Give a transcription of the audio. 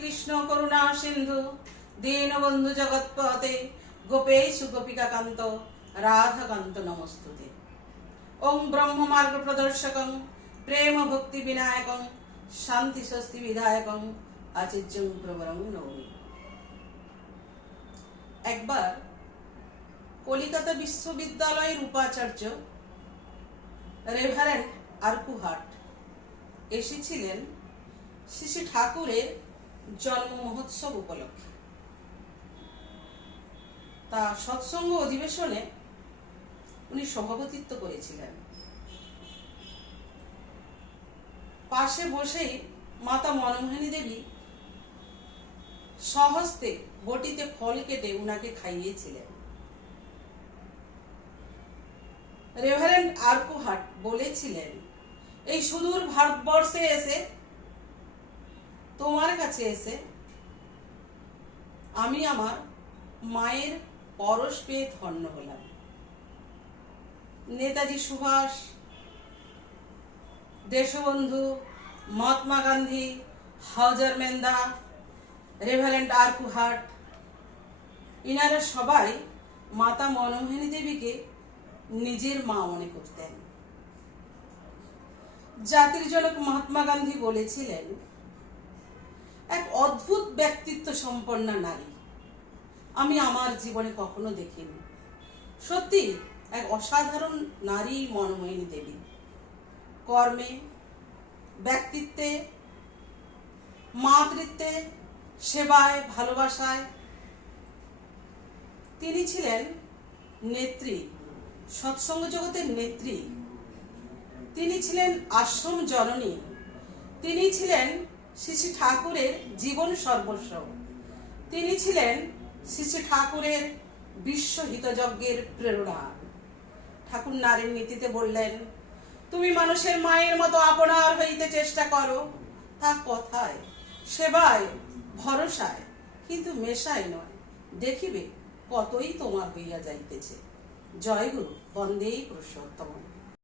কৃষ্ণ করুণা সিন্ধু দীনবন্ধু জগৎপতে গোপেশ গোপিকাকান্ত রাধাকান্ত নমস্তুতে। ওম ব্রহ্ম মার্গ প্রদর্শকং প্রেম ভক্তি বিনায়কং শান্তি স্বস্তি বিধায়কং আচার্যং প্রবরং নৌমি। একবার কলিকাতা বিশ্ববিদ্যালয়ের উপাচার্য রেভারেন্ড আরকুহাট এসেছিলেন শ্রী শ্রী ঠাকুরের জন্ম মহোৎসব উপলক্ষে। তা সৎসঙ্গ অধিবেশনে উনি সভাপতিত্ব করেছিলেন। পাশে বসেই মাতা মনমোহিনী দেবী স্বহস্তে বটিতে ফল কেটে উনাকে খাইয়েছিলেন। রেভারেন্ড আরকুহাট বলেছিলেন, এই সুদূর ভারতবর্ষে এসে তোমার কাছে এসে আমি আমার মায়ের পরশ পেয়ে ধন্য হলাম। নেতাজি সুভাষ, দেশবন্ধু মহাত্মা গান্ধী, হাউজার মেন্দা, রেভারেন্ড আরকুহাট, ইনারা সবাই মাতা মনমোহিনী দেবীকে নিজের মা মনে করতেন। জাতির জনক মহাত্মা গান্ধী বলেছিলেন, এক অদ্ভুত ব্যক্তিত্ব সম্পন্ন নারী আমি আমার জীবনে কখনো দেখিনি। সত্যি এক অসাধারণ নারী মনমোহিনী দেবী। কর্মে, ব্যক্তিত্বে, মাতৃত্বে, সেবায়, ভালোবাসায় তিনি ছিলেন নেত্রী, সৎসঙ্গ জগতের নেত্রী। তিনি ছিলেন আশ্রম জননী। তিনি ছিলেন শ্রী শ্রী ঠাকুরের জীবন সর্বস্ব। তিনি ছিলেন শ্রী শ্রী ঠাকুরের বিশ্ব হিতযজ্ঞের প্রেরণা। ঠাকুর নারীর নীতিতে বললেন, তুমি মানুষের মায়ের মতো আপনার হইতে চেষ্টা করো, তা কথায়, সেবায়, ভরসায়, কিন্তু মেশায় নয়, দেখিবে কতই তোমার হইয়া যাইতেছে। জয় গুরু, বন্দে পুরুষোত্তম।